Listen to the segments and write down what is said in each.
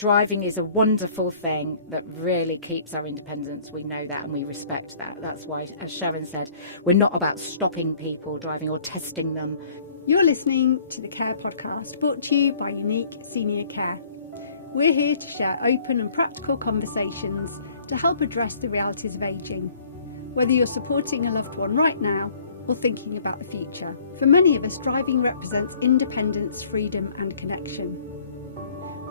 driving is a wonderful thing that really keeps our independence. We know that and we respect that. That's why, as Sharon said, we're not about stopping people driving or testing them. You're listening to the Care Podcast, brought to you by Unique Senior Care. We're here to share open and practical conversations to help address the realities of ageing, whether you're supporting a loved one right now or thinking about the future. For many of us, driving represents independence, freedom and connection.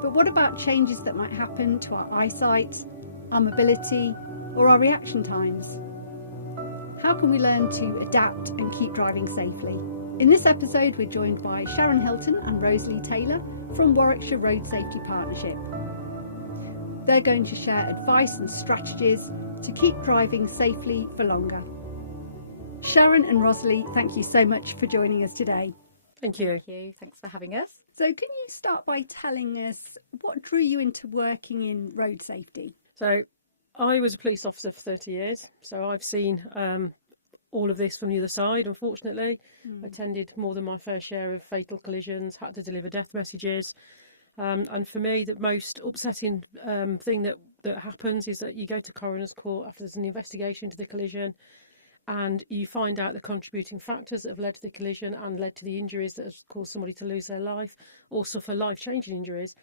But what about changes that might happen to our eyesight, our mobility or our reaction times? How can we learn to adapt and keep driving safely? In this episode, we're joined by Sharon Hilton and Rosalie Taylor from Warwickshire Road Safety Partnership. They're going to share advice and strategies to keep driving safely for longer. Sharon and Rosalie, thank you so much for joining us today. Thank you. Thank you. Thanks for having us. So can you start by telling us what drew you into working in road safety? So I was a police officer for 30 years, so I've seen all of this from the other side, unfortunately. I attended more than my fair share of fatal collisions, had to deliver death messages. And for me, the most upsetting thing that happens is that you go to coroner's court after there's an investigation into the collision and you find out the contributing factors that have led to the collision and led to the injuries that have caused somebody to lose their life or suffer life-changing injuries.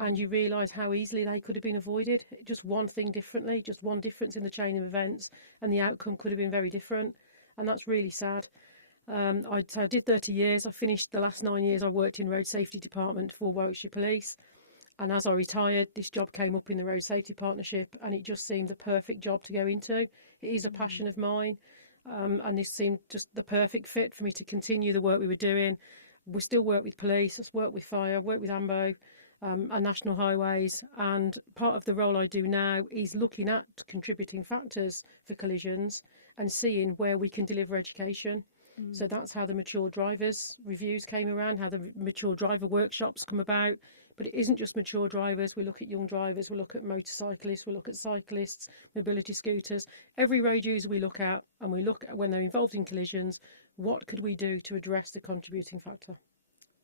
And you realise how easily they could have been avoided. Just one thing differently, just one difference in the chain of events, and the outcome could have been very different. And that's really sad. I did 30 years. I finished the last 9 years. I worked in road safety department for Warwickshire Police. And as I retired, this job came up in the Road Safety Partnership, and it just seemed the perfect job to go into. It is a passion of mine, and this seemed just the perfect fit for me to continue the work we were doing. We still work with police, I work with fire, work with AMBO, and national highways. And part of the role I do now is looking at contributing factors for collisions and seeing where we can deliver education. So that's how the mature drivers reviews came around, how the mature driver workshops come about. But it isn't just mature drivers. We look at young drivers, we look at motorcyclists, we look at cyclists, mobility scooters. Every road user we look at, and we look at when they're involved in collisions, what could we do to address the contributing factor?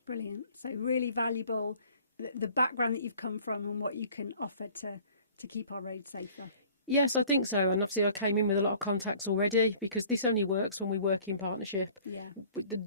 Brilliant. So really valuable, the background that you've come from and what you can offer to keep our roads safer. Yes, I think so. And obviously I came in with a lot of contacts already, because this only works when we work in partnership. Yeah.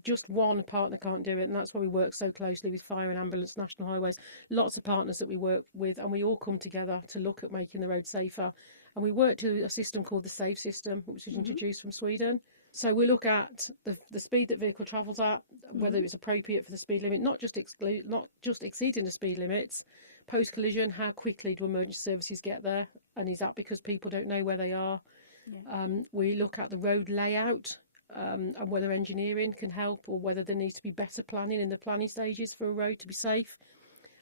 Just one partner can't do it, and that's why we work so closely with fire and ambulance, national highways. Lots of partners that we work with, and we all come together to look at making the road safer. And we work to a system called the SAVE system, which was introduced from Sweden. So we look at the speed that vehicle travels at, whether it's appropriate for the speed limit, not just exceeding the speed limits. Post-collision, how quickly do emergency services get there? And is that because people don't know where they are? Yeah. We look at the road layout and whether engineering can help, or whether there needs to be better planning in the planning stages for a road to be safe.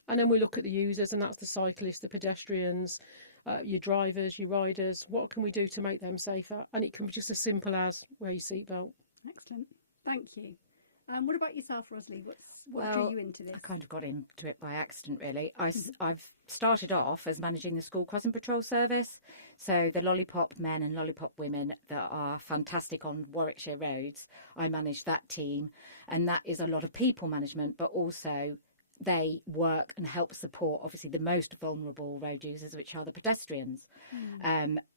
And then we look at the users, and that's the cyclists, the pedestrians, your drivers, your riders. What can we do to make them safer? And it can be just as simple as wear your seatbelt. Excellent. Thank you. What about yourself, Rosalie? What drew you into this? I kind of got into it by accident, really. I've started off as managing the school crossing patrol service. So the lollipop men and lollipop women that are fantastic on Warwickshire roads, I manage that team. And that is a lot of people management, but also they work and help support, obviously, the most vulnerable road users, which are the pedestrians.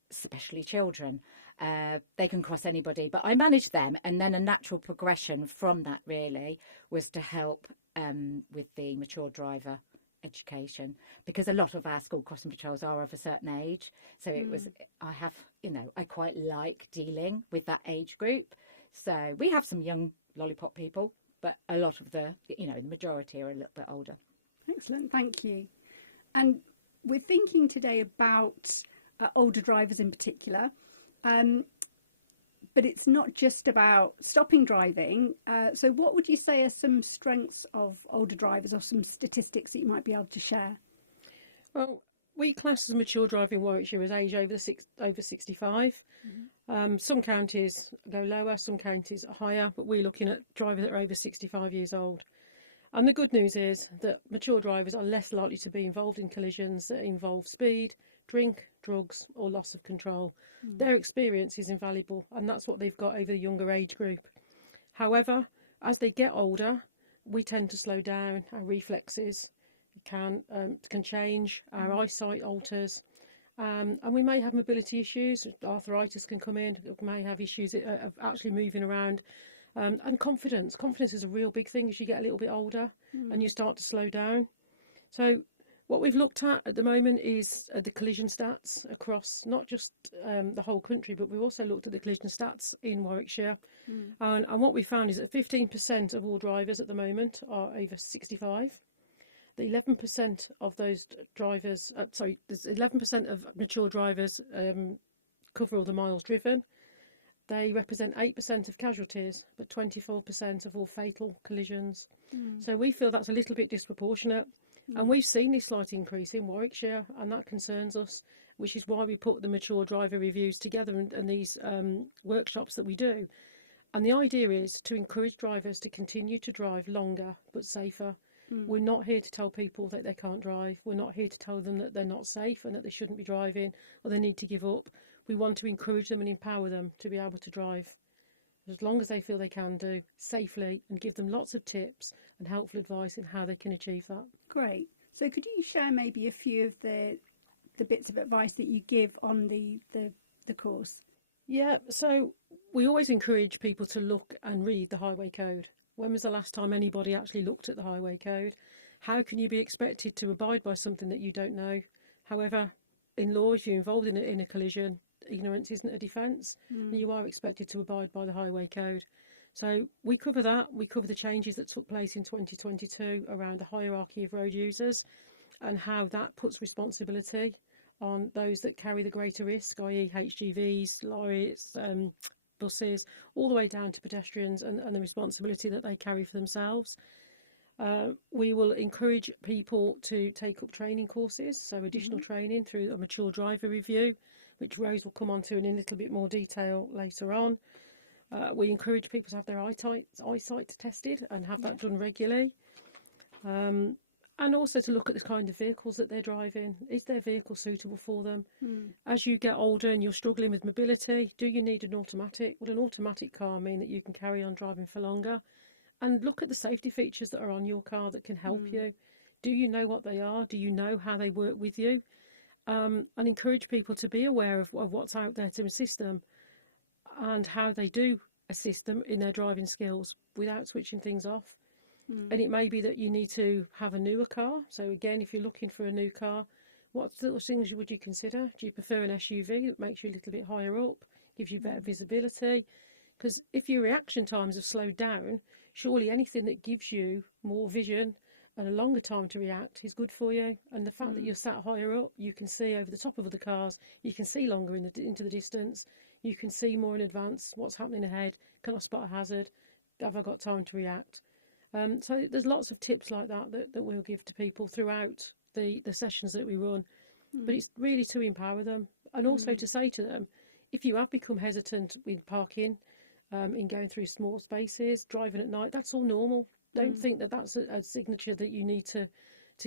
Especially children. They can cross anybody, but I manage them. And then a natural progression from that really was to help with the mature driver education, because a lot of our school crossing patrols are of a certain age. So it was, I quite like dealing with that age group. So we have some young lollipop people, but a lot of the majority are a little bit older. Excellent, thank you. And we're thinking today about older drivers in particular, but it's not just about stopping driving. So what would you say are some strengths of older drivers, or some statistics that you might be able to share? Well, we class as mature driving Warwickshire as age over 65. Some counties go lower, some counties are higher, but we're looking at drivers that are over 65 years old. And the good news is that mature drivers are less likely to be involved in collisions that involve speed, drink, drugs or loss of control. Their experience is invaluable, and that's what they've got over the younger age group. However, as they get older, we tend to slow down. Our reflexes can change. Our eyesight alters. And we may have mobility issues. Arthritis can come in. We may have issues of actually moving around. And confidence. Confidence is a real big thing as you get a little bit older and you start to slow down. So what we've looked at the moment is the collision stats across not just the whole country, but we've also looked at the collision stats in Warwickshire. And what we found is that 15% of all drivers at the moment are over 65. The 11% of those drivers, there's 11% of mature drivers cover all the miles driven. They represent 8% of casualties, but 24% of all fatal collisions. So we feel that's a little bit disproportionate. And we've seen this slight increase in Warwickshire, and that concerns us, which is why we put the mature driver reviews together and these workshops that we do. And the idea is to encourage drivers to continue to drive longer but safer. We're not here to tell people that they can't drive. We're not here to tell them that they're not safe and that they shouldn't be driving or they need to give up. We want to encourage them and empower them to be able to drive as long as they feel they can do safely, and give them lots of tips and helpful advice in how they can achieve that. Great. So could you share maybe a few of the bits of advice that you give on the course? Yeah, so we always encourage people to look and read the highway code. When was the last time anybody actually looked at the highway code? How can you be expected to abide by something that you don't know? However, in law, if you're involved in a collision, ignorance isn't a defence, and you are expected to abide by the highway code. So we cover that. We cover the changes that took place in 2022 around the hierarchy of road users and how that puts responsibility on those that carry the greater risk, i.e. HGVs, lorries, buses, all the way down to pedestrians and the responsibility that they carry for themselves. We will encourage people to take up training courses, so additional training through a mature driver review, which Rose will come on to in a little bit more detail later on. We encourage people to have their eyesight tested and have that done regularly. And also to look at the kind of vehicles that they're driving. Is their vehicle suitable for them? As you get older and you're struggling with mobility, do you need an automatic? Would an automatic car mean that you can carry on driving for longer? And look at the safety features that are on your car that can help you. Do you know what they are? Do you know how they work with you? And encourage people to be aware of what's out there to assist them and how they do assist them in their driving skills without switching things off. And it may be that you need to have a newer car. So again, if you're looking for a new car, what sort of things would you consider? Do you prefer an SUV that makes you a little bit higher up, gives you better visibility? Because if your reaction times have slowed down, surely anything that gives you more vision and a longer time to react is good for you. And the fact that you're sat higher up, you can see over the top of other cars, you can see longer into the distance, you can see more in advance what's happening ahead. Can I spot a hazard? Have I got time to react? So there's lots of tips like that we'll give to people throughout the sessions that we run. But it's really to empower them and also to say to them, if you have become hesitant with parking, in going through small spaces, driving at night, that's all normal. Don't think that that's a signature that you need to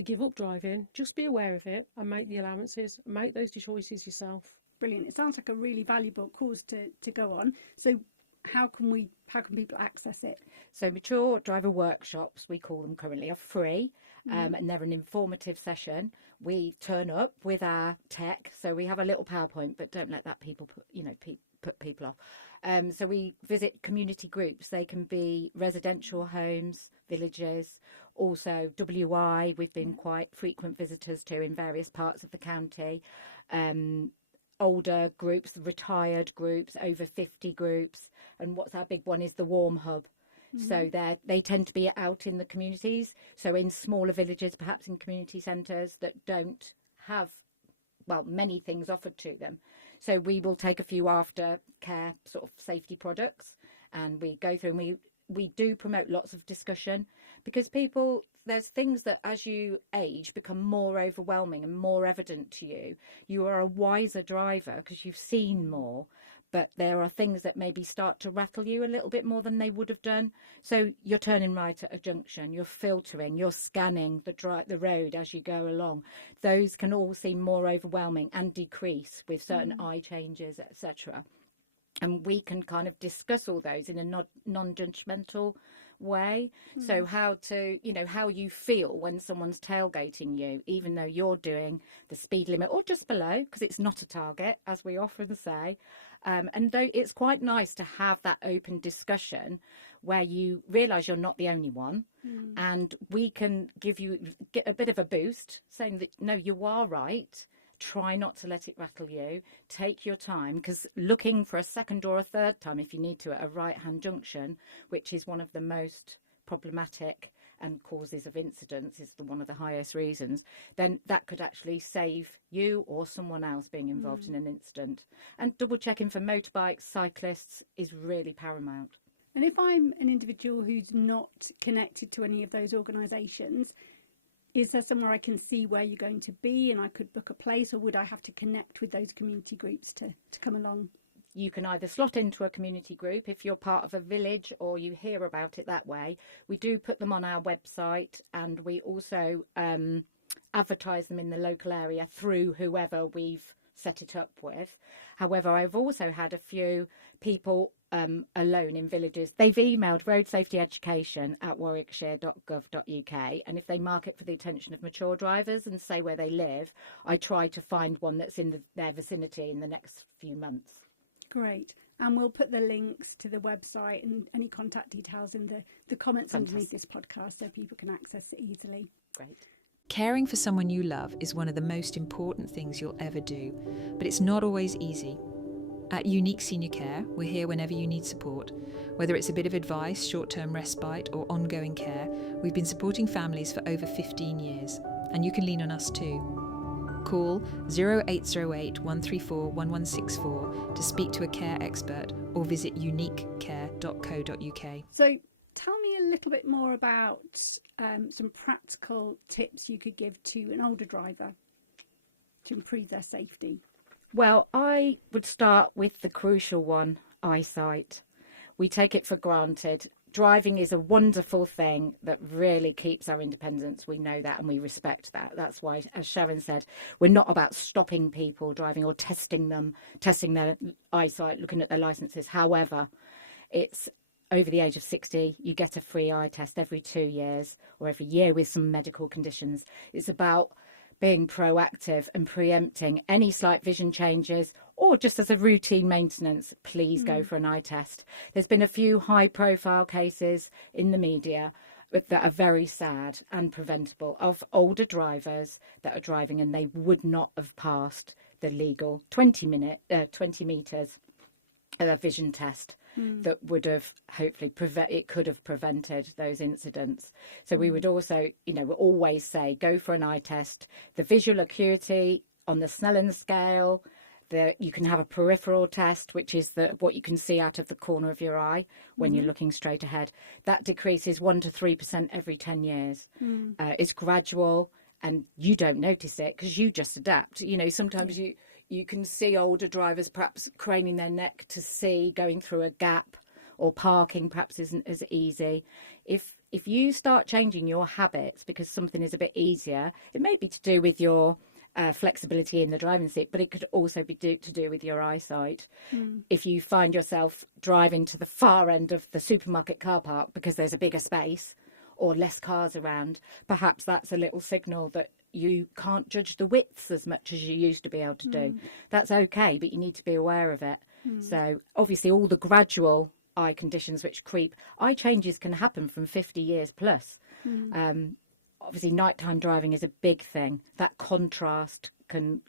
give up driving. Just be aware of it and make the allowances. Make those choices yourself. Brilliant. It sounds like a really valuable course to go on. So how can people access it? So mature driver workshops, we call them currently, are free, and they're an informative session. We turn up with our tech, so we have a little PowerPoint, but don't let that put people off. So we visit community groups. They can be residential homes, villages, also WI. We've been quite frequent visitors to in various parts of the county. Older groups, retired groups, over 50 groups. And what's our big one is the Warm Hub. So they tend to be out in the communities. So in smaller villages, perhaps in community centres that don't have, many things offered to them. So we will take a few aftercare sort of safety products and we go through and we do promote lots of discussion because there's things that as you age become more overwhelming and more evident to you. You are a wiser driver because you've seen more, but there are things that maybe start to rattle you a little bit more than they would have done. So you're turning right at a junction, you're filtering, you're scanning the road as you go along. Those can all seem more overwhelming and decrease with certain eye changes, etc. And we can kind of discuss all those in a non-judgmental way. So how you feel when someone's tailgating you, even though you're doing the speed limit or just below, because it's not a target, as we often say. And though it's quite nice to have that open discussion where you realise you're not the only one, and we can get a bit of a boost saying that, no, you are right. Try not to let it rattle you. Take your time, because looking for a second or a third time, if you need to, at a right-hand junction, which is one of the most problematic and causes of incidents, is one of the highest reasons, then that could actually save you or someone else being involved in an incident. And double checking for motorbikes, cyclists is really paramount. And if I'm an individual who's not connected to any of those organisations, is there somewhere I can see where you're going to be and I could book a place, or would I have to connect with those community groups to come along? You can either slot into a community group if you're part of a village or you hear about it that way. We do put them on our website, and we also advertise them in the local area through whoever we've set it up with. However, I've also had a few people alone in villages. They've emailed road safety education at warwickshire.gov.uk, and if they mark it for the attention of mature drivers and say where they live, I try to find one that's in their vicinity in the next few months. Great. And we'll put the links to the website and any contact details in the comments underneath this podcast so people can access it easily. Great. Caring for someone you love is one of the most important things you'll ever do, but it's not always easy. At Unique Senior Care, we're here whenever you need support. Whether it's a bit of advice, short-term respite, or ongoing care, we've been supporting families for over 15 years, and you can lean on us too. Call 0808 134 1164 to speak to a care expert, or visit uniquecare.co.uk. So tell me a little bit more about some practical tips you could give to an older driver to improve their safety. Well, I would start with the crucial one, eyesight. We take it for granted. Driving is a wonderful thing that really keeps our independence. We know that and we respect that. That's why, as Sharon said, we're not about stopping people driving or testing their eyesight, looking at their licenses. However, it's over the age of 60, you get a free eye test every 2 years or every year with some medical conditions. It's about being proactive and preempting any slight vision changes, or just as a routine maintenance, please go for an eye test. There's been a few high profile cases in the media that are very sad and preventable, of older drivers that are driving and they would not have passed the legal 20 metres vision test that would have hopefully could have prevented those incidents. So we would also, we always say, go for an eye test. The visual acuity on the Snellen scale, you can have a peripheral test, which is what you can see out of the corner of your eye when you're looking straight ahead. That decreases 1 to 3% every 10 years. It's gradual and you don't notice it because you just adapt. Sometimes you can see older drivers perhaps craning their neck to see, going through a gap, or parking perhaps isn't as easy. If you start changing your habits because something is a bit easier, it may be to do with your flexibility in the driving seat, but it could also be to do with your eyesight. If you find yourself driving to the far end of the supermarket car park because there's a bigger space or less cars around, perhaps that's a little signal that you can't judge the widths as much as you used to be able to do. That's okay, but you need to be aware of it. So obviously all the gradual eye conditions which creep, eye changes can happen from 50 years plus. Obviously nighttime driving is a big thing. That contrast can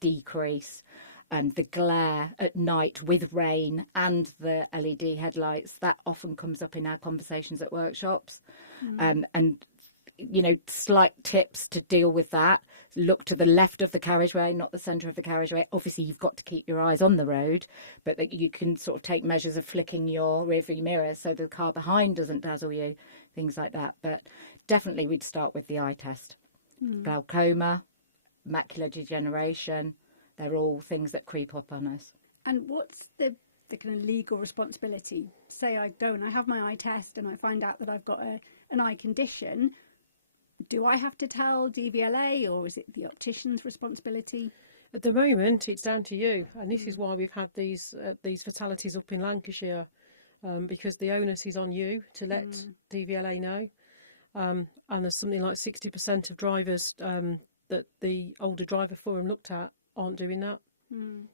decrease, and the glare at night with rain and the LED headlights, that often comes up in our conversations at workshops. And slight tips to deal with that: look to the left of the carriageway, not the centre of the carriageway. Obviously you've got to keep your eyes on the road, but that you can sort of take measures of flicking your rearview mirror so the car behind doesn't dazzle you, things like that. But definitely we'd start with the eye test. Glaucoma, macular degeneration, they're all things that creep up on us. And what's the kind of legal responsibility? Say I go and I have my eye test and I find out that I've got an eye condition. Do I have to tell DVLA, or is it the optician's responsibility? At the moment, it's down to you, and this is why we've had these fatalities up in Lancashire. because the onus is on you to let DVLA know. And there's something like 60% of drivers that the Older Driver Forum looked at aren't doing that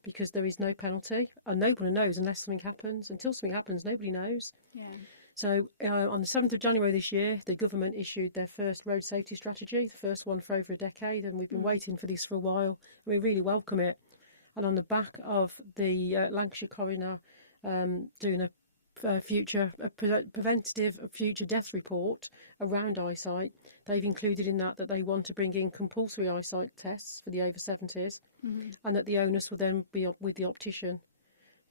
because there is no penalty, and nobody knows unless something happens. Until something happens, nobody knows. Yeah. So on the 7th of January this year, the government issued their first road safety strategy, the first one for over a decade, and we've been waiting for this for a while. We really welcome it. And on the back of the Lancashire coroner doing a preventative future death report around eyesight, they've included in that they want to bring in compulsory eyesight tests for the over 70s, and that the onus will then be with the optician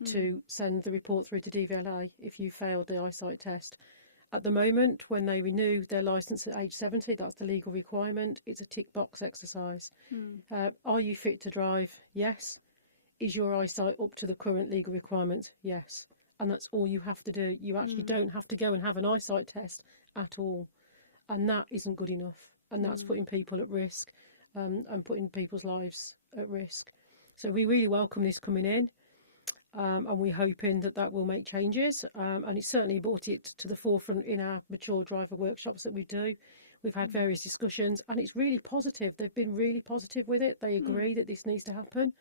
to send the report through to DVLA if you failed the eyesight test. At the moment, when they renew their licence at age 70, that's the legal requirement. It's a tick box exercise. Are you fit to drive? Yes. Is your eyesight up to the current legal requirements? Yes. And that's all you have to do. You actually don't have to go and have an eyesight test at all. And that isn't good enough. And that's putting people at risk and putting people's lives at risk. So we really welcome this coming in. And we're hoping that will make changes. And it's certainly brought it to the forefront in our mature driver workshops that we do. We've had various discussions, and it's really positive. They've been really positive with it. They agree that this needs to happen.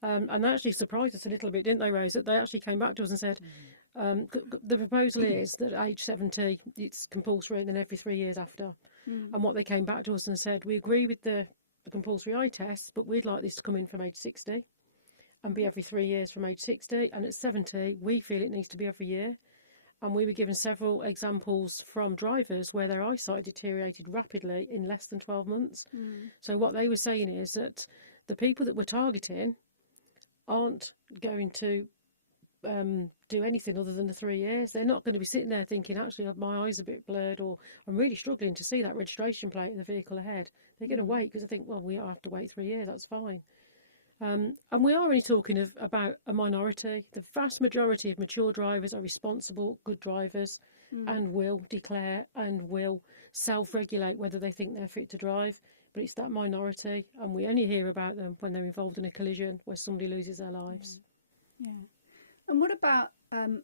And they actually surprised us a little bit, didn't they, Rose? That they actually came back to us and said, the proposal is that at age 70, it's compulsory, and then every 3 years after. And what they came back to us and said, we agree with the compulsory eye tests, but we'd like this to come in from age 60 and be every 3 years from age 60. And at 70, we feel it needs to be every year. And we were given several examples from drivers where their eyesight deteriorated rapidly in less than 12 months. So what they were saying is that the people that we're targeting aren't going to do anything other than the 3 years. They're not going to be sitting there thinking, actually, my eyes are a bit blurred, or I'm really struggling to see that registration plate in the vehicle ahead. They're going to wait because they think, well, we have to wait 3 years, that's fine. And we are only talking about a minority. The vast majority of mature drivers are responsible, good drivers, and will declare and will self-regulate whether they think they're fit to drive. But it's that minority, and we only hear about them when they're involved in a collision where somebody loses their lives. Yeah. And what about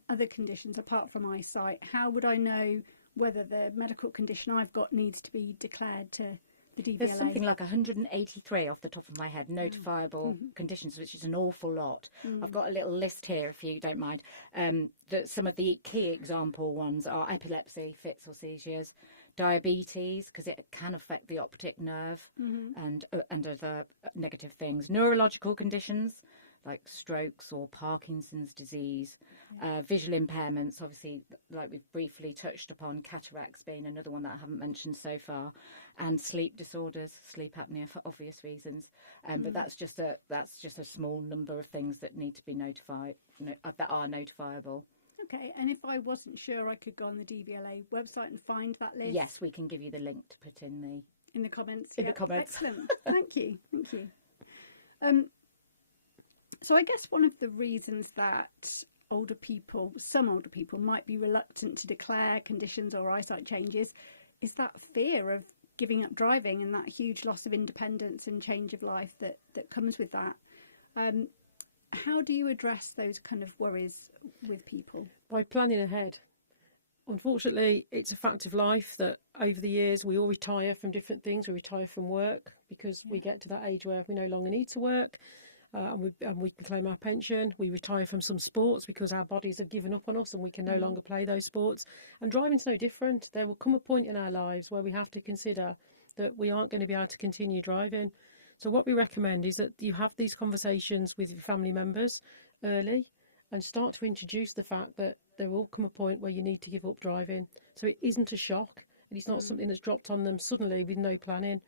other conditions apart from eyesight? How would I know whether the medical condition I've got needs to be declared to the DVLA? There's something like 183 off the top of my head, notifiable conditions, which is an awful lot. I've got a little list here, if you don't mind. That some of the key example ones are epilepsy, fits or seizures, diabetes, because it can affect the optic nerve, and other negative things. Neurological conditions like strokes or Parkinson's disease, visual impairments, obviously, like we've briefly touched upon, cataracts being another one that I haven't mentioned so far, and sleep disorders, sleep apnea for obvious reasons. But that's just a small number of things that need to be notified, that are notifiable. Okay, and if I wasn't sure, I could go on the DVLA website and find that list? Yes, we can give you the link to put in the comments. In the comments. Excellent. Thank you. So I guess one of the reasons that some older people might be reluctant to declare conditions or eyesight changes is that fear of giving up driving and that huge loss of independence and change of life that comes with that. How do you address those kind of worries with people? By planning ahead. Unfortunately, it's a fact of life that over the years we all retire from different things. We retire from work because we get to that age where we no longer need to work. And we can claim our pension. We retire from some sports because our bodies have given up on us and we can no longer play those sports. And driving's no different. There will come a point in our lives where we have to consider that we aren't going to be able to continue driving. So what we recommend is that you have these conversations with your family members early and start to introduce the fact that there will come a point where you need to give up driving. So it isn't a shock, and it's not something that's dropped on them suddenly with no planning.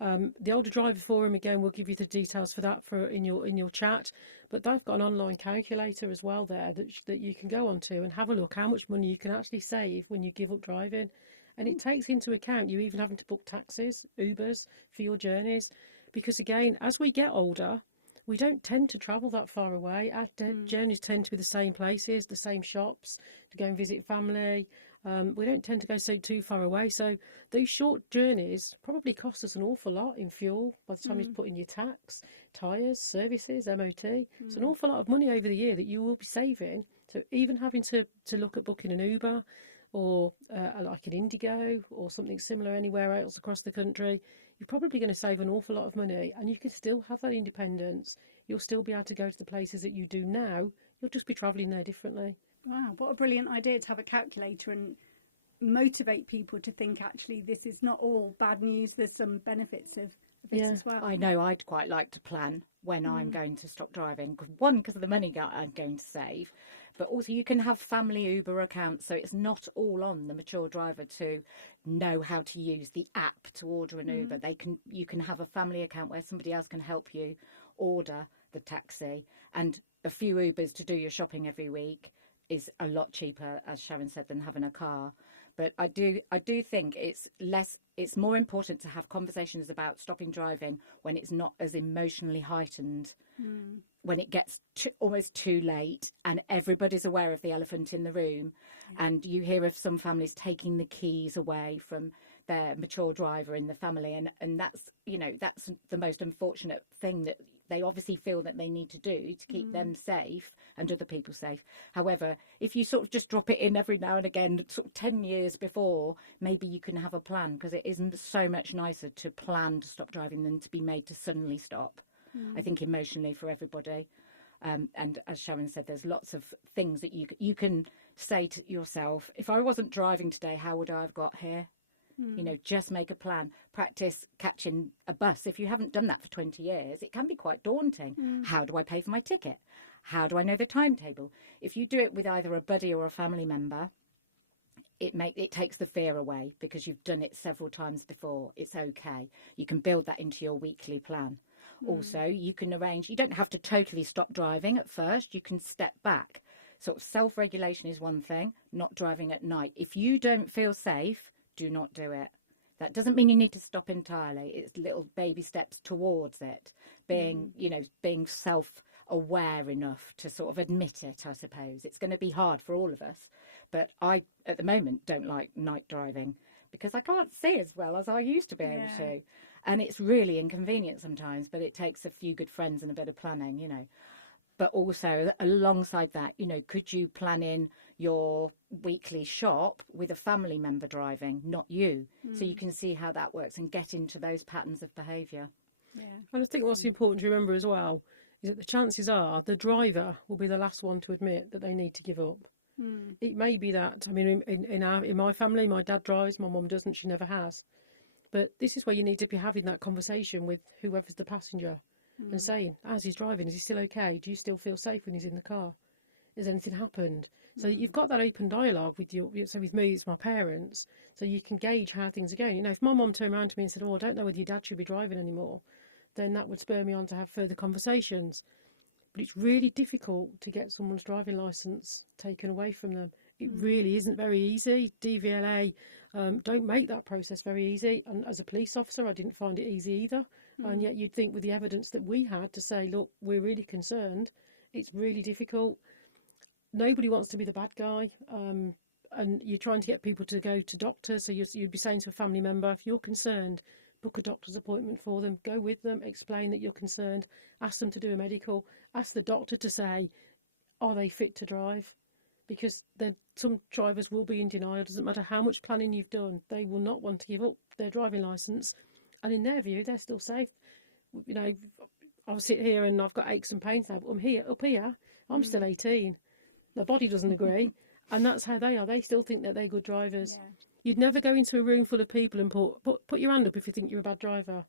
The Older Driver Forum, again, we'll give you the details for that in your chat, but they've got an online calculator as well there that you can go onto and have a look how much money you can actually save when you give up driving. And it takes into account you even having to book taxis, Ubers for your journeys, because again, as we get older, we don't tend to travel that far away. Our journeys tend to be the same places, the same shops, to go and visit family. We don't tend to go too far away. So those short journeys probably cost us an awful lot in fuel by the time you put in your tax, tyres, services, MOT. It's an awful lot of money over the year that you will be saving So even having to look at booking an Uber or like an Indigo or something similar anywhere else across the country, you're probably going to save an awful lot of money, and you can still have that independence. You'll still be able to go to the places that you do now. You'll just be travelling there differently. Wow, what a brilliant idea to have a calculator and motivate people to think, actually, this is not all bad news. There's some benefits of this as well. I know I'd quite like to plan when I'm going to stop driving. One, because of the money I'm going to save, but also you can have family Uber accounts, so it's not all on the mature driver to know how to use the app to order an Uber. You can have a family account where somebody else can help you order the taxi, and a few Ubers to do your shopping every week is a lot cheaper, as Sharon said, than having a car. But I do think it's more important to have conversations about stopping driving when it's not as emotionally heightened, when it gets almost too late and everybody's aware of the elephant in the room. And you hear of some families taking the keys away from their mature driver in the family, and that's the most unfortunate thing that they obviously feel that they need to do to keep them safe and other people safe. However, if you sort of just drop it in every now and again, sort of 10 years before, maybe you can have a plan, because it isn't so much nicer to plan to stop driving than to be made to suddenly stop. I think emotionally for everybody. And as Sharon said, there's lots of things that you can say to yourself, if I wasn't driving today, how would I have got here? Just make a plan. Practice catching a bus. If you haven't done that for 20 years, it can be quite daunting. How do I pay for my ticket? How do I know the timetable? If you do it with either a buddy or a family member, it takes the fear away, because you've done it several times before. It's okay. You can build that into your weekly plan. Also, you can arrange, you don't have to totally stop driving at first. You can step back. Sort of self-regulation is one thing, not driving at night. If you don't feel safe, do not do it. That doesn't mean you need to stop entirely. It's little baby steps towards it. Being self-aware enough to sort of admit it, I suppose. It's going to be hard for all of us. But I, at the moment, don't like night driving because I can't see as well as I used to be able to. And it's really inconvenient sometimes, but it takes a few good friends and a bit of planning, But also, alongside that, could you plan in your weekly shop with a family member driving, not you? So you can see how that works and get into those patterns of behaviour. Yeah. And I think what's important to remember as well is that the chances are the driver will be the last one to admit that they need to give up. It may be that, I mean, in my family, my dad drives, my mum doesn't, she never has. But this is where you need to be having that conversation with whoever's the passenger. And saying, as he's driving, is he still okay? Do you still feel safe when he's in the car? Has anything happened? So you've got that open dialogue with so with me, it's my parents, so you can gauge how things are going. If my mum turned around to me and said, I don't know whether your dad should be driving anymore, then that would spur me on to have further conversations. But it's really difficult to get someone's driving licence taken away from them. It really isn't very easy. DVLA don't make that process very easy. And as a police officer, I didn't find it easy either. And yet you'd think with the evidence that we had to say, look, we're really concerned, it's really difficult. Nobody wants to be the bad guy. And you're trying to get people to go to doctors. So you'd be saying to a family member, if you're concerned, book a doctor's appointment for them, go with them, explain that you're concerned, ask them to do a medical, ask the doctor to say, are they fit to drive? Because then some drivers will be in denial. It doesn't matter how much planning you've done, they will not want to give up their driving licence. And in their view, they're still safe. I'll sit here and I've got aches and pains now, but up here, I'm still 18. Their body doesn't agree. And that's how they are. They still think that they're good drivers. Yeah. You'd never go into a room full of people and put your hand up if you think you're a bad driver,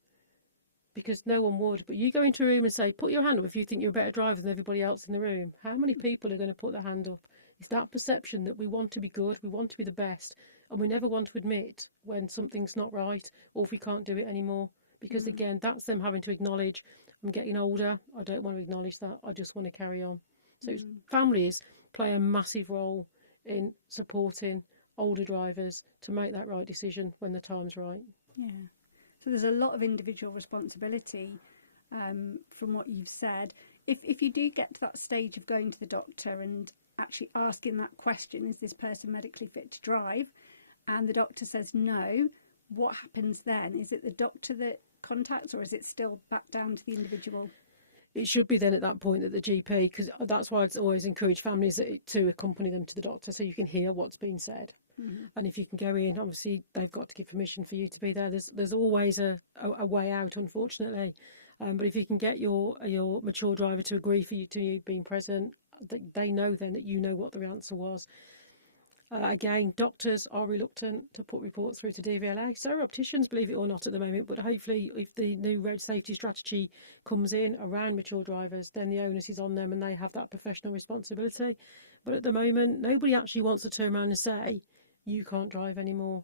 because no one would. But you go into a room and say, put your hand up if you think you're a better driver than everybody else in the room. How many people are going to put their hand up? It's that perception that we want to be good, we want to be the best, and we never want to admit when something's not right or if we can't do it anymore. Because again, that's them having to acknowledge, I'm getting older, I don't want to acknowledge that, I just want to carry on. So families play a massive role in supporting older drivers to make that right decision when the time's right. Yeah. So there's a lot of individual responsibility from what you've said. If you do get to that stage of going to the doctor and actually asking that question, is this person medically fit to drive? And the doctor says no, what happens then? Is it the doctor that contacts, or is it still back down to the individual? it should be then at that point that the GP, because that's why I'd always encourage families to accompany them to the doctor so you can hear what's being said. And if you can go in, obviously they've got to give permission for you to be there. There's always a way out, unfortunately. But if you can get your mature driver to agree for you to being present, they know then that you know what the answer was. Again, doctors are reluctant to put reports through to DVLA. So are opticians, believe it or not, at the moment. But hopefully, if the new road safety strategy comes in around mature drivers, then the onus is on them and they have that professional responsibility. But at the moment, nobody actually wants to turn around and say, you can't drive anymore.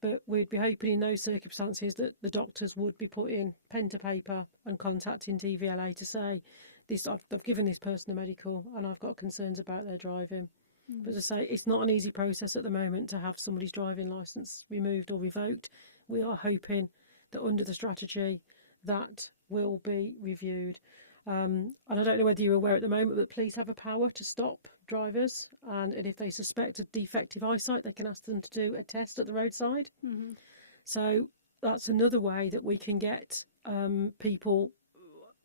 But we'd be hoping in those circumstances that the doctors would be putting pen to paper and contacting DVLA to say, I've given this person a medical and I've got concerns about their driving. But as I say, it's not an easy process at the moment to have somebody's driving licence removed or revoked. We are hoping that under the strategy that will be reviewed. And I don't know whether you're aware at the moment, but police have a power to stop drivers. And if they suspect a defective eyesight, they can ask them to do a test at the roadside. So that's another way that we can get people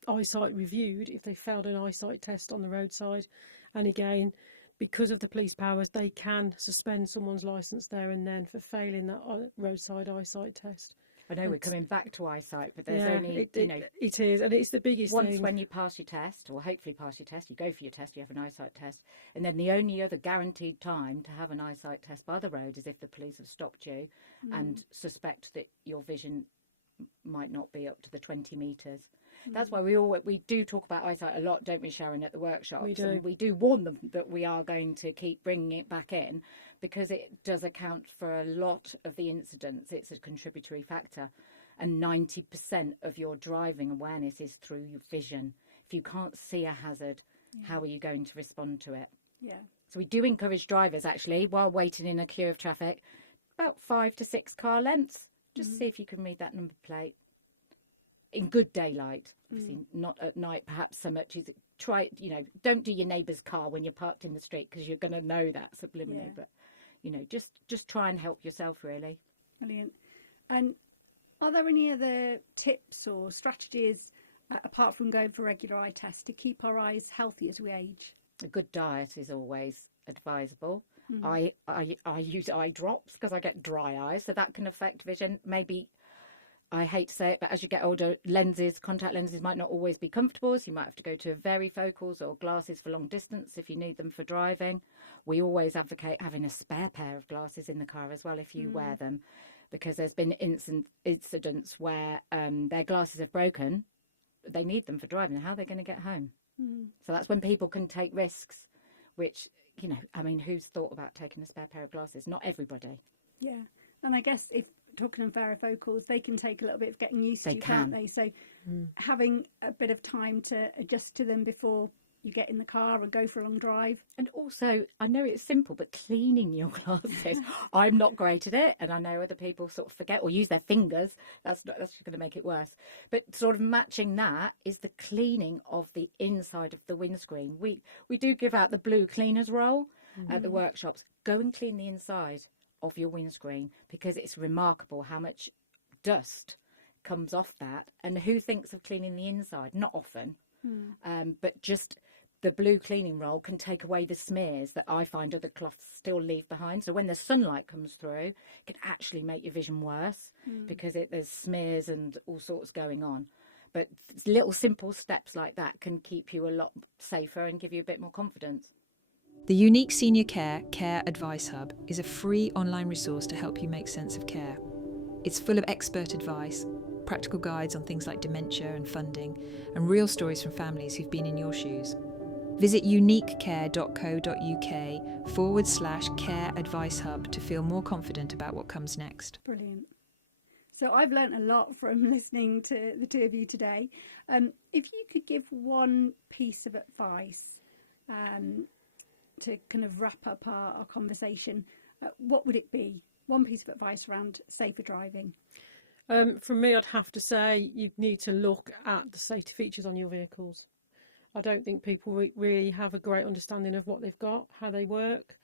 eyesight reviewed if they failed an eyesight test on the roadside. And again, because of the police powers, they can suspend someone's licence there and then for failing that roadside eyesight test. I know we're coming back to eyesight, but there's only, it is, and it's the biggest once thing. When you pass your test, or hopefully pass your test, you go for your test, you have an eyesight test, and then the only other guaranteed time to have an eyesight test by the road is if the police have stopped you and suspect that your vision might not be up to the 20 metres. That's why we do talk about eyesight a lot, don't we, Sharon, at the workshops? We do. And we do warn them that we are going to keep bringing it back in because it does account for a lot of the incidents. It's a contributory factor. And 90% of your driving awareness is through your vision. If you can't see a hazard, how are you going to respond to it? Yeah. So we do encourage drivers, actually, while waiting in a queue of traffic, about 5 to 6 car lengths. Just see if you can read that number plate. In good daylight, obviously not at night perhaps so much. Don't do your neighbour's car when you're parked in the street because you're going to know that subliminally. But, just try and help yourself, really. Brilliant. And are there any other tips or strategies, apart from going for regular eye tests, to keep our eyes healthy as we age? A good diet is always advisable. I use eye drops because I get dry eyes, so that can affect vision. Maybe, I hate to say it, but as you get older, contact lenses might not always be comfortable, so you might have to go to varifocals or glasses for long distance if you need them for driving. We always advocate having a spare pair of glasses in the car as well if you wear them, because there's been incidents where their glasses have broken, but they need them for driving. How are they going to get home? So that's when people can take risks, which, who's thought about taking a spare pair of glasses? Not everybody. Yeah. And I guess if talking of varifocals, they can take a little bit of getting used to, can't they? So having a bit of time to adjust to them before you get in the car and go for a long drive. And also, I know it's simple, but cleaning your glasses. I'm not great at it, and I know other people sort of forget or use their fingers. That's just going to make it worse. But sort of matching that is the cleaning of the inside of the windscreen. We do give out the blue cleaners roll at the workshops. Go and clean the inside of your windscreen, because it's remarkable how much dust comes off that. And who thinks of cleaning the inside? Not often. But just the blue cleaning roll can take away the smears that I find other cloths still leave behind. So when the sunlight comes through, it can actually make your vision worse because there's smears and all sorts going on. But little simple steps like that can keep you a lot safer and give you a bit more confidence. The Unique Senior Care Advice Hub is a free online resource to help you make sense of care. It's full of expert advice, practical guides on things like dementia and funding, and real stories from families who've been in your shoes. Visit uniquecare.co.uk/care advice hub to feel more confident about what comes next. Brilliant. So I've learnt a lot from listening to the two of you today. If you could give one piece of advice to kind of wrap up our conversation, what would it be? One piece of advice around safer driving. For me, I'd have to say you need to look at the safety features on your vehicles. I don't think people really have a great understanding of what they've got, how they work,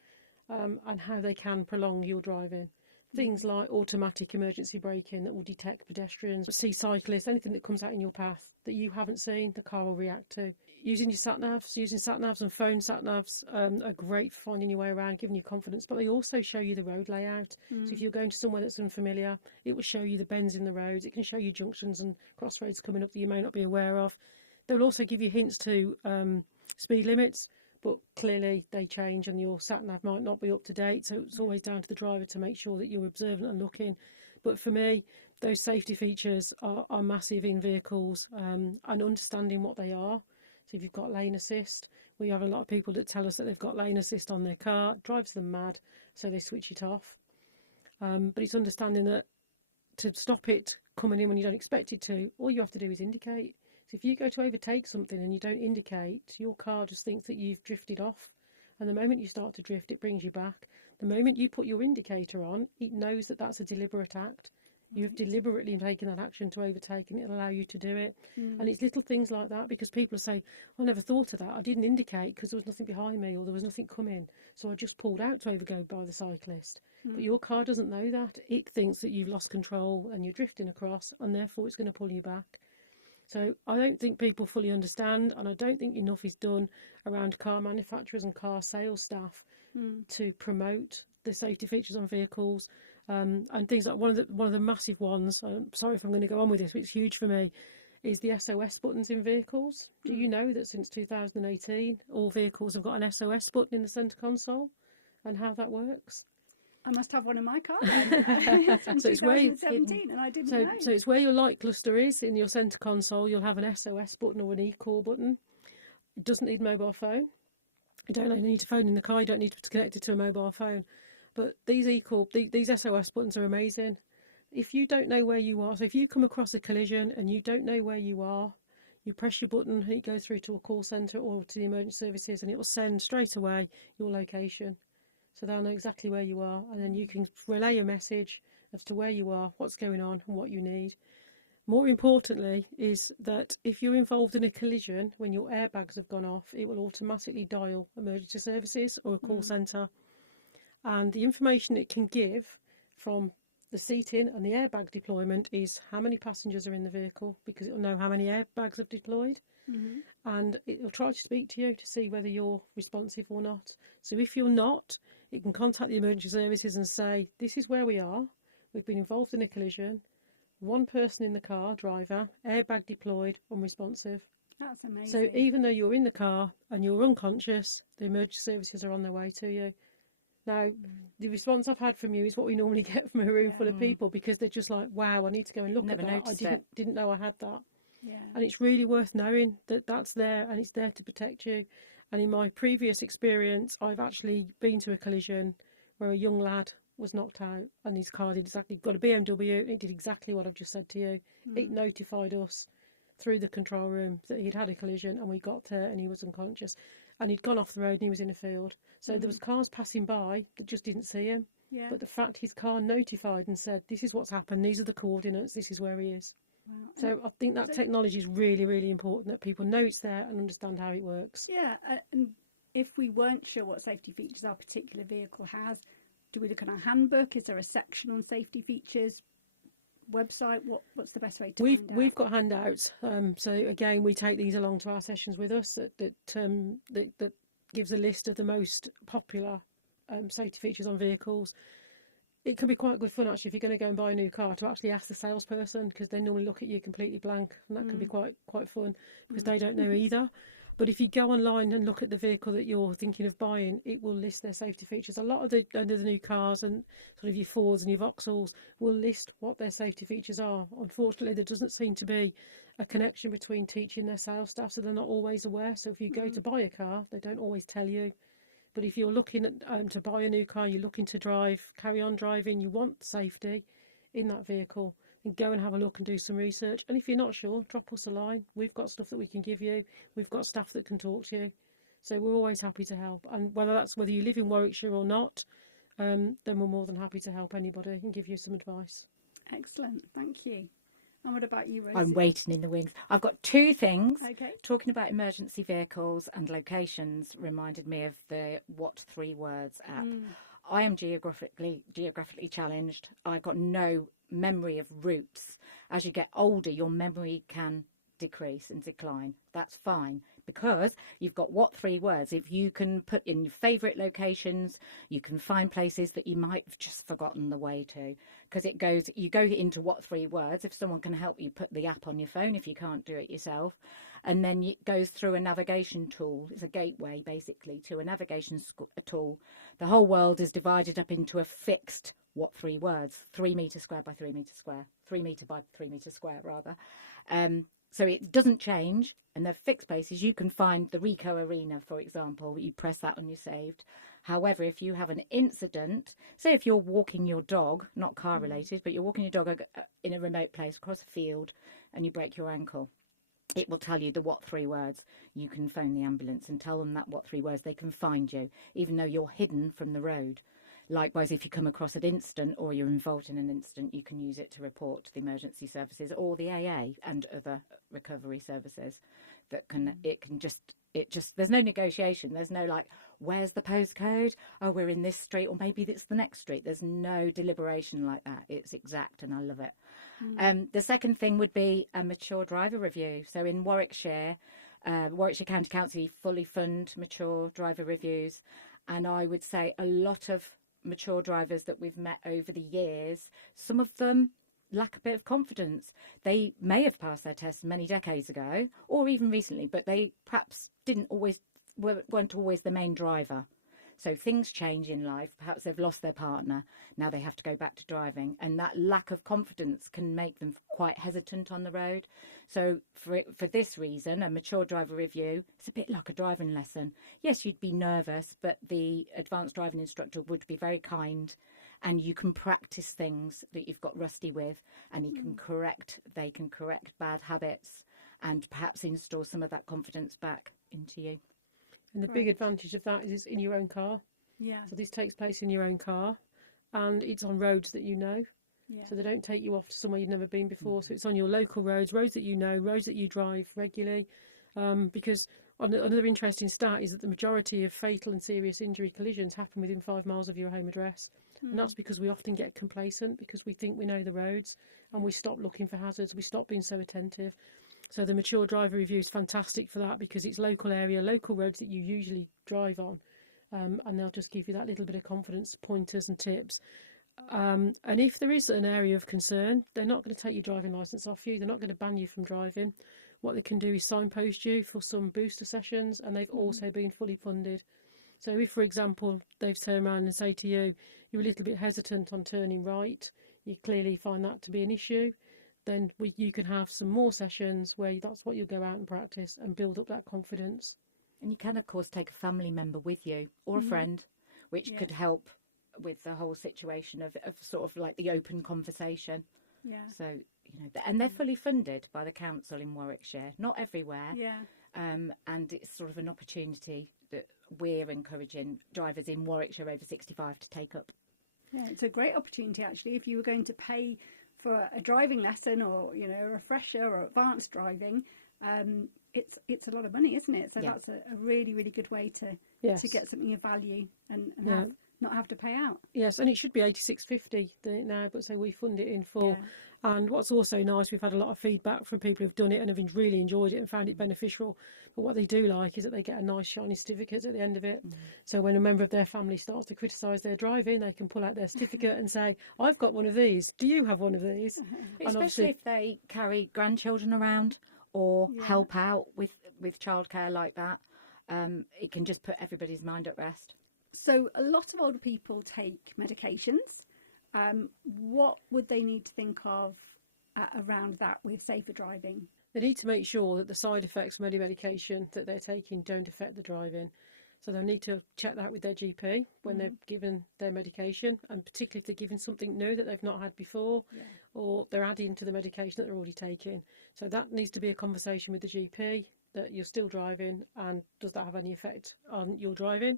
and how they can prolong your driving. Things like automatic emergency braking that will detect pedestrians, see cyclists, anything that comes out in your path that you haven't seen, the car will react to. Using sat navs and phone sat navs are great for finding your way around, giving you confidence, but they also show you the road layout. So if you're going to somewhere that's unfamiliar, it will show you the bends in the roads. It can show you junctions and crossroads coming up that you may not be aware of. They'll also give you hints to speed limits, but clearly they change and your sat-nav might not be up to date, so it's always down to the driver to make sure that you're observant and looking. But for me, those safety features are massive in vehicles, and understanding what they are. So if you've got lane assist, we have a lot of people that tell us that they've got lane assist on their car, it drives them mad, so they switch it off. But it's understanding that to stop it coming in when you don't expect it to, all you have to do is indicate. So if you go to overtake something and you don't indicate, your car just thinks that you've drifted off. And the moment you start to drift, it brings you back. The moment you put your indicator on, it knows that that's a deliberate act. You've deliberately taken that action to overtake, and it'll allow you to do it. And it's little things like that, because people say, I never thought of that. I didn't indicate because there was nothing behind me or there was nothing coming. So I just pulled out to overgo by the cyclist. But your car doesn't know that. It thinks that you've lost control and you're drifting across, and therefore it's going to pull you back. So I don't think people fully understand, and I don't think enough is done around car manufacturers and car sales staff to promote the safety features on vehicles, and things like one of the massive ones. I'm sorry if I'm going to go on with this, but it's huge for me. Is the SOS buttons in vehicles. Do you know that since 2018, all vehicles have got an SOS button in the centre console, and how that works? I must have one in my car then. Since So it's where 2017, and I didn't know. So it's where your light cluster is in your centre console. You'll have an SOS button or an eCall button. It doesn't need a mobile phone. You don't need a phone in the car. You don't need to connect it to a mobile phone. But these these SOS buttons are amazing. If you don't know where you are, so if you come across a collision and you don't know where you are, you press your button and it goes through to a call centre or to the emergency services, and it will send straight away your location. So they'll know exactly where you are, and then you can relay a message as to where you are, what's going on, and what you need. More importantly is that if you're involved in a collision, when your airbags have gone off, it will automatically dial emergency services or a call centre. And the information it can give from the seating and the airbag deployment is how many passengers are in the vehicle, because it will know how many airbags have deployed. And it will try to speak to you to see whether you're responsive or not. So if you're not, it can contact the emergency services and say, this is where we are. We've been involved in a collision. One person in the car, driver, airbag deployed, unresponsive. That's amazing. So even though you're in the car and you're unconscious, the emergency services are on their way to you. Now, the response I've had from you is what we normally get from a room full of people, because they're just like, wow, I need to go and look at that. I didn't know I had that. Yeah. And it's really worth knowing that that's there, and it's there to protect you. And in my previous experience, I've actually been to a collision where a young lad was knocked out, and his car got a BMW, and it did exactly what I've just said to you. It notified us through the control room that he'd had a collision, and we got there and he was unconscious. And he'd gone off the road and he was in a field. So there was cars passing by that just didn't see him. Yeah. But the fact his car notified and said, this is what's happened, these are the coordinates, this is where he is. Wow. So I think that technology is really, really important, that people know it's there and understand how it works. Yeah, and if we weren't sure what safety features our particular vehicle has, do we look at our handbook? Is there a section on safety features? Website? What's the best way to find out? We've got handouts. So again, we take these along to our sessions with us. That gives a list of the most popular safety features on vehicles. It can be quite good fun, actually, if you're going to go and buy a new car, to actually ask the salesperson, because they normally look at you completely blank, and that can be quite fun, because they don't know either. But if you go online and look at the vehicle that you're thinking of buying, it will list their safety features. A lot of the new cars and sort of your Fords and your Vauxhalls will list what their safety features are. Unfortunately, there doesn't seem to be a connection between teaching their sales staff, so they're not always aware. So if you go to buy a car, they don't always tell you. But if you're looking at, to buy a new car, you're looking to carry on driving, you want safety in that vehicle, then go and have a look and do some research. And if you're not sure, drop us a line. We've got stuff that we can give you. We've got staff that can talk to you. So we're always happy to help. And whether you live in Warwickshire or not, then we're more than happy to help anybody and give you some advice. Excellent, thank you. And what about you, Rosie? I'm waiting in the wings. I've got two things. Okay. Talking about emergency vehicles and locations reminded me of the What 3 Words app. I am geographically challenged. I've got no memory of routes. As you get older, your memory can decrease and decline. That's fine, because you've got what 3 words. If you can put in your favourite locations, you can find places that you might have just forgotten the way to, because you go into what 3 words. If someone can help you, put the app on your phone if you can't do it yourself, and then it goes through a navigation tool. It's a gateway basically to a navigation tool. The whole world is divided up into a fixed what 3 words, 3 metre square by 3 metre square, 3 metre by 3 metre square rather. So it doesn't change, and they're fixed places. You can find the Rico Arena, for example. You press that on your saved. However, if you have an incident, say if you're walking your dog, not car related, but you're walking your dog in a remote place across a field and you break your ankle, it will tell you the what 3 words. You can phone the ambulance and tell them that what 3 words. They can find you, even though you're hidden from the road. Likewise, if you come across an incident or you're involved in an incident, you can use it to report to the emergency services or the AA and other recovery services. There's no negotiation. There's no like, where's the postcode? Oh, we're in this street, or maybe it's the next street. There's no deliberation like that. It's exact, and I love it. The second thing would be a mature driver review. So in Warwickshire, Warwickshire County Council fully fund mature driver reviews, and I would say a lot of mature drivers that we've met over the years, some of them lack a bit of confidence. They may have passed their test many decades ago or even recently, but they perhaps weren't always the main driver. So things change in life. Perhaps they've lost their partner. Now they have to go back to driving. And that lack of confidence can make them quite hesitant on the road. So for this reason, a mature driver review is a bit like a driving lesson. Yes, you'd be nervous, but the advanced driving instructor would be very kind, and you can practice things that you've got rusty with, and they can correct bad habits and perhaps install some of that confidence back into you. And the big advantage of that is it's in your own car. Yeah. So this takes place in your own car, and it's on roads that you know. Yeah. So they don't take you off to somewhere you've never been before. So it's on your local roads that you know, roads that you drive regularly. Because another interesting stat is that the majority of fatal and serious injury collisions happen within 5 miles of your home address. And that's because we often get complacent, because we think we know the roads and we stop looking for hazards. We stop being so attentive. So the mature driver review is fantastic for that, because it's local area, local roads that you usually drive on, and they'll just give you that little bit of confidence, pointers and tips. And if there is an area of concern, they're not going to take your driving licence off you. They're not going to ban you from driving. What they can do is signpost you for some booster sessions, and they've also been fully funded. So if, for example, they've turned around and say to you, you're a little bit hesitant on turning right, you clearly find that to be an issue, then you can have some more sessions where that's what you'll go out and practice and build up that confidence. And you can, of course, take a family member with you or a friend, which could help with the whole situation of sort of like the open conversation. Yeah. So, and they're fully funded by the council in Warwickshire, not everywhere. Yeah. And it's sort of an opportunity that we're encouraging drivers in Warwickshire over 65 to take up. Yeah, it's a great opportunity, actually. If you were going to pay for a driving lesson or, a refresher or advanced driving, it's a lot of money, isn't it? So that's a really, really good way to get something of value and not have to pay out. Yes, and it should be $86.50 now, but so we fund it in full. Yeah. And what's also nice, we've had a lot of feedback from people who've done it and have really enjoyed it and found it beneficial. But what they do like is that they get a nice shiny certificate at the end of it. So when a member of their family starts to criticise their driving, they can pull out their certificate and say, I've got one of these. Do you have one of these? Especially if they carry grandchildren around or help out with childcare like that. It can just put everybody's mind at rest. So a lot of older people take medications. What would they need to think of around that with safer driving? They need to make sure that the side effects from any medication that they're taking don't affect the driving. So they'll need to check that with their GP when they're given their medication, and particularly if they're given something new that they've not had before, or they're adding to the medication that they're already taking. So that needs to be a conversation with the GP, that you're still driving, and does that have any effect on your driving?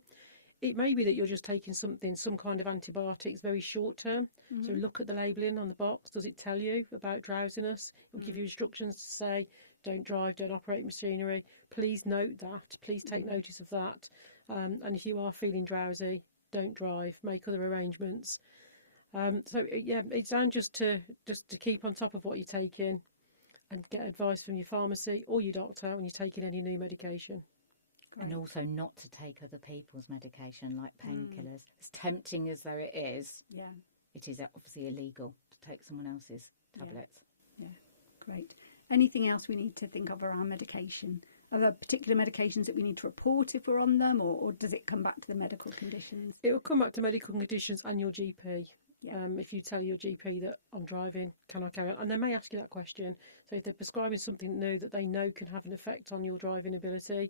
It may be that you're just taking some kind of antibiotics, very short term. So look at the labelling on the box. Does it tell you about drowsiness? It'll give you instructions to say, don't drive, don't operate machinery. Please note that. Please take notice of that. And if you are feeling drowsy, don't drive, make other arrangements. It's down just to keep on top of what you're taking and get advice from your pharmacy or your doctor when you're taking any new medication. Great. And also not to take other people's medication, like painkillers. As tempting as though it is, it is obviously illegal to take someone else's tablets. Yeah, great. Anything else we need to think of around medication? Are there particular medications that we need to report if we're on them, or does it come back to the medical conditions? It will come back to medical conditions and your GP. Yeah. If you tell your GP that I'm driving, can I carry on? And they may ask you that question. So if they're prescribing something new that they know can have an effect on your driving ability,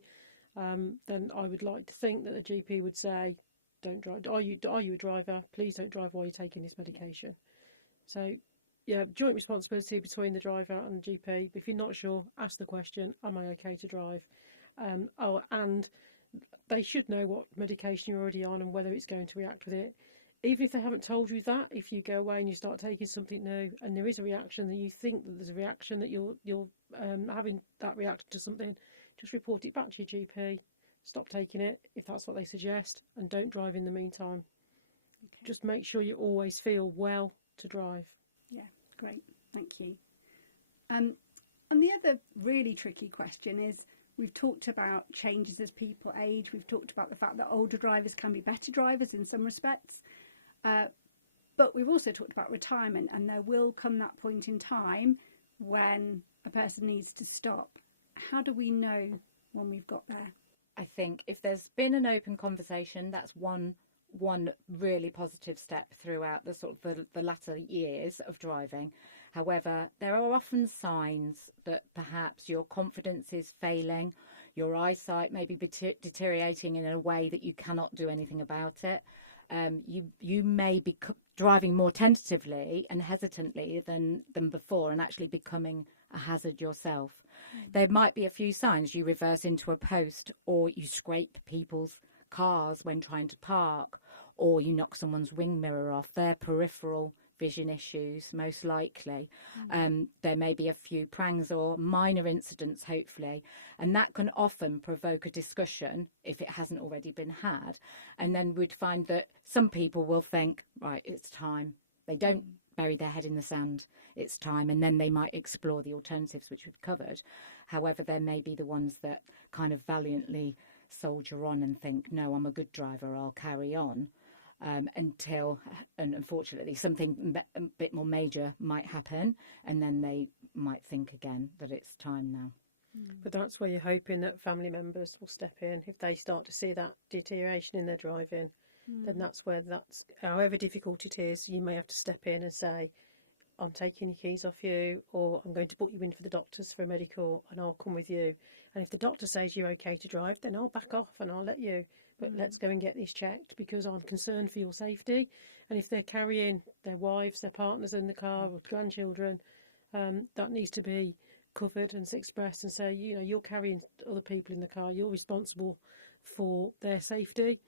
then I would like to think that the GP would say, don't drive. Are you a driver? Please don't drive while you're taking this medication. So, joint responsibility between the driver and the GP. If you're not sure, ask the question, am I okay to drive? And they should know what medication you're already on and whether it's going to react with it. Even if they haven't told you that, if you go away and you start taking something new and there is a reaction, that you think that there's a reaction, that you're having that reaction to something, just report it back to your GP, stop taking it if that's what they suggest, and don't drive in the meantime. Okay. Just make sure you always feel well to drive. Yeah, great. Thank you. And the other really tricky question is, we've talked about changes as people age. We've talked about the fact that older drivers can be better drivers in some respects. But we've also talked about retirement, and there will come that point in time when a person needs to stop. How do we know when we've got there? I think if there's been an open conversation, that's one really positive step throughout the sort of the latter years of driving. However, there are often signs that perhaps your confidence is failing, your eyesight may be deteriorating in a way that you cannot do anything about it. You may be driving more tentatively and hesitantly than before, and actually becoming a hazard yourself. There might be a few signs. You reverse into a post, or you scrape people's cars when trying to park, or you knock someone's wing mirror off. They're peripheral vision issues, most likely. There may be a few prangs or minor incidents, hopefully, and that can often provoke a discussion if it hasn't already been had. And then we'd find that some people will think, right, it's time. They don't bury their head in the sand, it's time, and then they might explore the alternatives which we've covered. However, there may be the ones that kind of valiantly soldier on and think, no, I'm a good driver, I'll carry on. Until, and unfortunately, something a bit more major might happen, and then they might think again that it's time now. But that's where you're hoping that family members will step in. If they start to see that deterioration in their driving, then that's where however difficult it is, you may have to step in and say, I'm taking your keys off you, or I'm going to put you in for the doctors for a medical, and I'll come with you. And if the doctor says you're okay to drive, then I'll back off and I'll let you. But let's go and get this checked, because I'm concerned for your safety. And if they're carrying their wives, their partners in the car, or grandchildren, that needs to be covered and expressed and say, you're carrying other people in the car, you're responsible for their safety.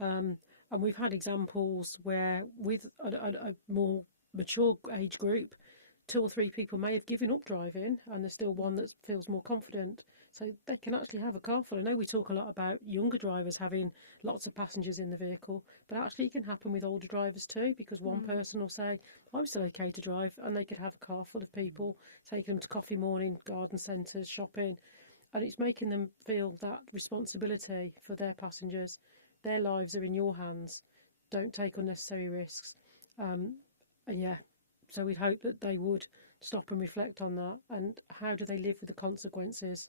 And we've had examples where with a more mature age group, 2 or 3 people may have given up driving, and there's still one that feels more confident. So they can actually have a car full. I know we talk a lot about younger drivers having lots of passengers in the vehicle, but actually it can happen with older drivers too, because one person will say, I'm still okay to drive, and they could have a car full of people, taking them to coffee morning, garden centres, shopping, and it's making them feel that responsibility for their passengers. Their lives are in your hands. Don't take unnecessary risks. So we'd hope that they would stop and reflect on that, and how do they live with the consequences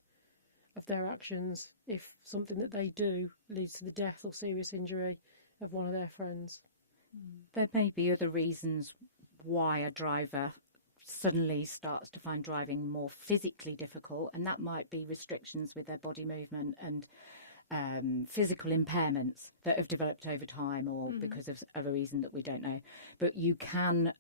of their actions if something that they do leads to the death or serious injury of one of their friends. There may be other reasons why a driver suddenly starts to find driving more physically difficult, and that might be restrictions with their body movement and physical impairments that have developed over time, or because of a reason that we don't know. But you can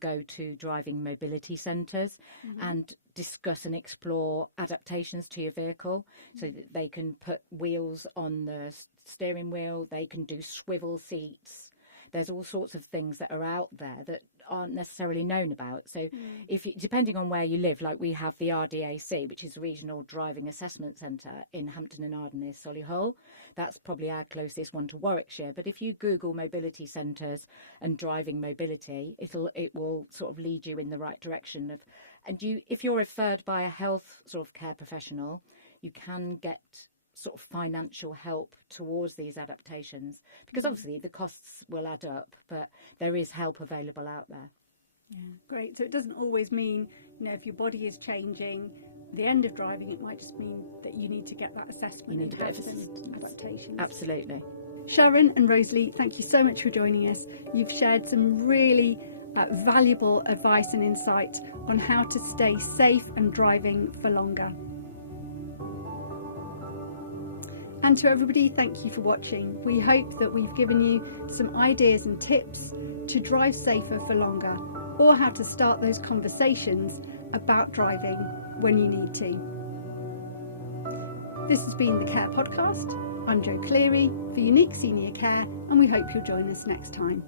go to driving mobility centres and discuss and explore adaptations to your vehicle, so that they can put wheels on the steering wheel, they can do swivel seats, there's all sorts of things that are out there that aren't necessarily known about. So if you, depending on where you live, like we have the RDAC, which is the Regional Driving Assessment Centre in Hampton and Arden near Solihull. That's probably our closest one to Warwickshire. But if you Google mobility centres and driving mobility, it will sort of lead you in the right direction of. And if you're referred by a health sort of care professional, you can get sort of financial help towards these adaptations, because obviously the costs will add up, but there is help available out there. Yeah, great. So it doesn't always mean, if your body is changing, the end of driving, it might just mean that you need to get that assessment. You need a bit of adaptations. Absolutely. Sharon and Rosalie, thank you so much for joining us. You've shared some really valuable advice and insight on how to stay safe and driving for longer. And to everybody, thank you for watching. We hope that we've given you some ideas and tips to drive safer for longer, or how to start those conversations about driving when you need to. This has been the Care Podcast. I'm Jo Cleary for Unique Senior Care, and we hope you'll join us next time.